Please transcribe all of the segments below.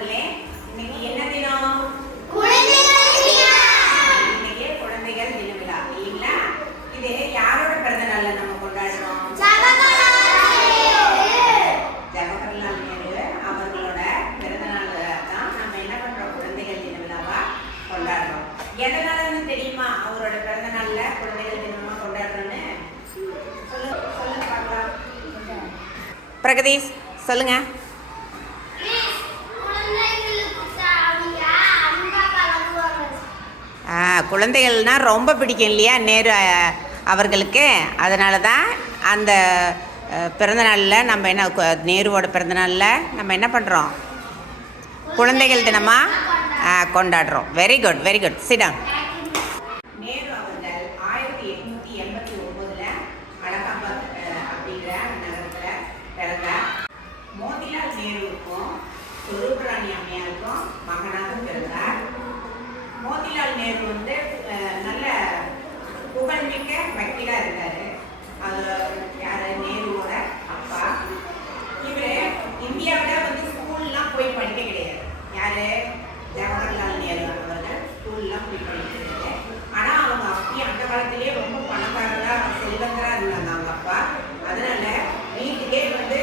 மாணவர்களே, இன்னைக்கு என்ன தினம்? இன்னைக்கு குழந்தைகள் தின விழா இல்லைங்களா? இது யாரோட பிறந்த நாள்ல நம்ம கொண்டாடுறோம்? ஜவஹர்லால் நேரு அவர்களோட பிறந்த நாள் தான் நம்ம என்ன பண்றோம்? குழந்தைகள் தின விழாவா கொண்டாடுறோம். எதனாலன்னு தெரியுமா அவரோட பிறந்த நாள்ல குழந்தைகள் தினமா கொண்டாடுறோன்னு? சொல்லுங்க பார்க்கலாம். பிரகதீஷ் சொல்லுங்க. குழந்தைகள்னா ரொம்ப பிடிக்கும் இல்லையா நேரு அவர்களுக்கு. அதனால தான் அந்த பிறந்தநாளில் நம்ம என்ன நேருவோட பிறந்தநாளில் நம்ம என்ன பண்ணுறோம்? குழந்தைகள் தினமாக கொண்டாடுறோம். Very good, very good. சிடம். நேரு அவர்கள் 1889 அலகாபாத் அப்படிங்கிற நகரத்தில் பிறந்தார். மோதிலால் நேருவுக்கும் சுரூபராணி அம்மையாருக்கும் மகனாக பிறந்தார். மோதிலால் நேரு வந்து நல்ல புகழ்மிக்க வக்கீலாக இருந்தார். அது யார்? நேருவோட அப்பா. இவர் இந்தியாவில் வந்து ஸ்கூல்லாம் போய் படிக்க கிடையாது. யார்? ஜவஹர்லால் நேரு அவர்கள் ஸ்கூல்லாம் போய் படிக்க கிடையாது. ஆனால் அவங்க அப்படி அந்த காலத்திலேயே ரொம்ப பணக்காரராக செல்வந்தராக இருந்தாங்க அவங்க அப்பா. அதனால வீட்டுக்கே வந்து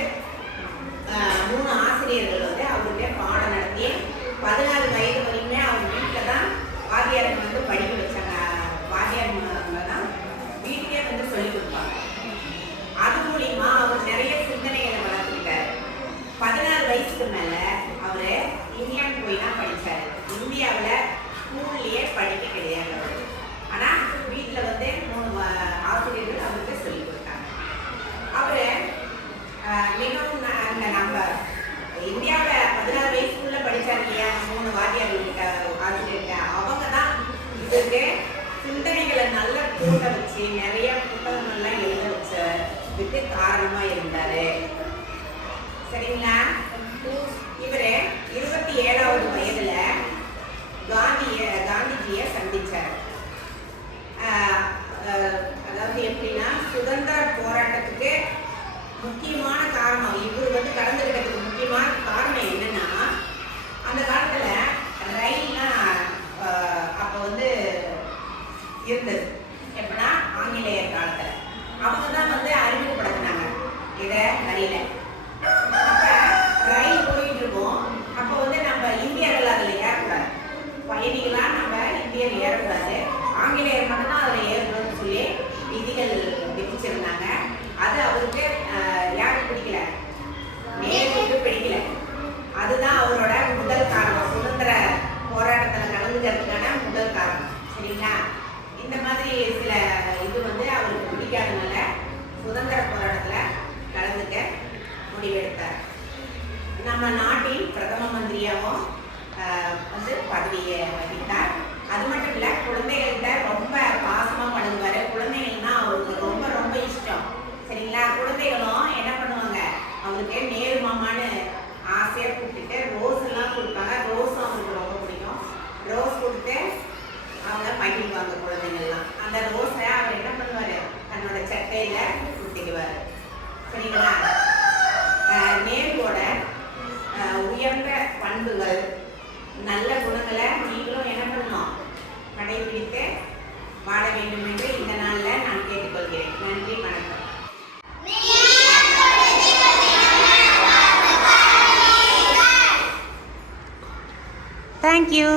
3 ஆசிரியர்கள் வந்து அவருடைய பாடம் நடத்தி 14 வயது வரைக்குமே அவங்க வீட்டில் தான் வாத்தியாருக்கு வந்து படிக்க வச்சாங்க. வாத்தியாருங்க தான் வீட்டுக்கே வந்து சொல்லிக் கொடுப்பாங்க. அது மூலிமா அவர் நிறைய சிந்தனைகளை வளர்த்துக்கிட்டார். 16 வயசுக்கு மேலே அவர் இங்கிலாந்து போய் தான் படித்தார். இந்தியாவில் ஸ்கூல்லையே படிக்க கிடையாது அவர். ஆனால் வீட்டில் வந்து 3 ஆசிரியர்கள் அவருக்கு சொல்லிக் கொடுத்தாங்க. அவர் மிகவும் அந்த நம்ம இந்தியாவில் 16 வயசுக்குள்ளே படித்தார் இல்லையா 3 வாத்தியார்கிட்ட ஆசிரியர்கிட்ட. அவங்க தான் இதுக்கு சிந்தனைகளை நல்லா கூட்ட வச்சு நிறைய புத்தகங்கள்லாம் எழுத வச்சதுக்கு காரணமாக இருந்தார். சரிங்களா? இவர் 27வது வயதில் காந்திஜியை சந்தித்தார். அதாவது எப்படின்னா சுதந்திர போராட்டத்துக்கு முக்கியமான காரணம் இவர் வந்து கலந்துக்கிட்டதுக்கு முக்கியமான காரணம் என்னன்னா, அந்த காலத்தில் ரயில்லாம் அப்போ வந்து இருந்தது. எப்படின்னா ஆங்கிலேயர் காலத்தில் அவங்க தான் வந்து அறிமுகப்படுத்தினாங்க இதை ரயிலை. அப்போ ரயில் போயிட்டு இருக்கோம். அப்போ வந்து நம்ம இந்தியர்கள் அதில் ஏறக்கூடாது. பயணிகளாக நம்ம இந்தியர் ஏறக்கூடாது. ஆங்கிலேயர் மட்டும்தான் அதில் ஏறணும்னு சொல்லி விதிகள் விதிச்சிருந்தாங்க. அது அவருக்கு யாருக்கு பிடிக்கல? நேருக்கு பிடிக்கல. அதுதான் அவரோட முதல் காரணம். சுதந்திர போராட்டத்தில் கலந்துக்கிறதுக்கான முதல் காரணம். சரிங்களா? இந்த மாதிரி சில இது வந்து அவருக்கு பிடிக்காதனால சுதந்திர போராட்டத்தில் கலந்துக்க முடிவெடுத்தார். நம்ம நாட்டின் பிரதம மந்திரியாகவும் வந்து பதவியை வகித்தார். அது மட்டும் இல்லை, குழந்தைகள்கிட்ட ரொம்ப பாசமாக பழகுவார். குழந்தைகள்னா அவருக்கு ரொம்ப ரொம்ப இஷ்டம். சரிங்களா? குழந்தைகளும் என்ன பண்ணுவாங்க? அவங்களுக்கு நேரு மாமான்னு ஆசையாக கூப்பிட்டுட்டு ரோஸ் எல்லாம் கொடுப்பாங்க. ரோஸும் அவங்களுக்கு ரொம்ப பிடிக்கும். ரோஸ் கொடுத்து அவங்க மகிழ்வாங்க குழந்தைங்கள்லாம். அந்த ரோஸை அவர் என்ன பண்ணுவார்? தன்னோட சட்டையில் குத்திக்குவார். சரிங்களா? நேருவோட உயர்ந்த பண்புகள் நல்ல குணங்களை நீங்களும் என்ன பண்ணணும்? கடைபிடித்து வாழ வேண்டும் என்று இந்த நாளில் நான் கேட்டுக்கொள்கிறேன். நன்றி, வணக்கம். Thank you.